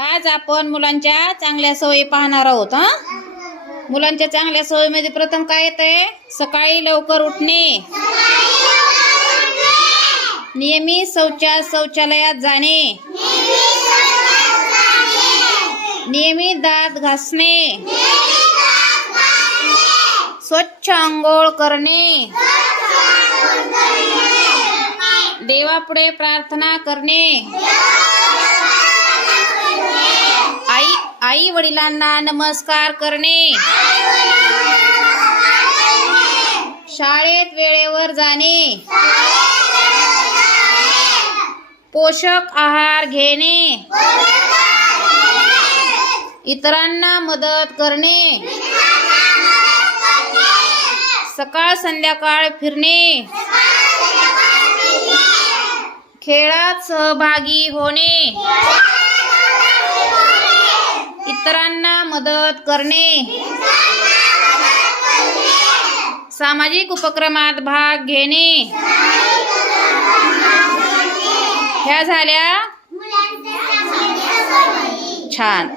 आज आपण मुलांच्या चांगल्या सवयी पाहणार आहोत. मुलांच्या चांगल्या सवयीमध्ये प्रथम काय येतंय? सकाळी लवकर उठणे, नियमित शौचालयात जाणे, नियमित दात घासणे, स्वच्छ अंघोळ करणे, देवापुढे प्रार्थना करणे, आई वडिलांना नमस्कार करणे, शाळेत वेळेवर जाणे, पोषक आहार घेणे, इतरांना मदत करणे, सकाळ संध्याकाळ फिरणे, खेळात सहभागी होणे, इतरांना मदत करणे, सामाजिक उपक्रमात भाग घेणे. ह्या झाल्या छान.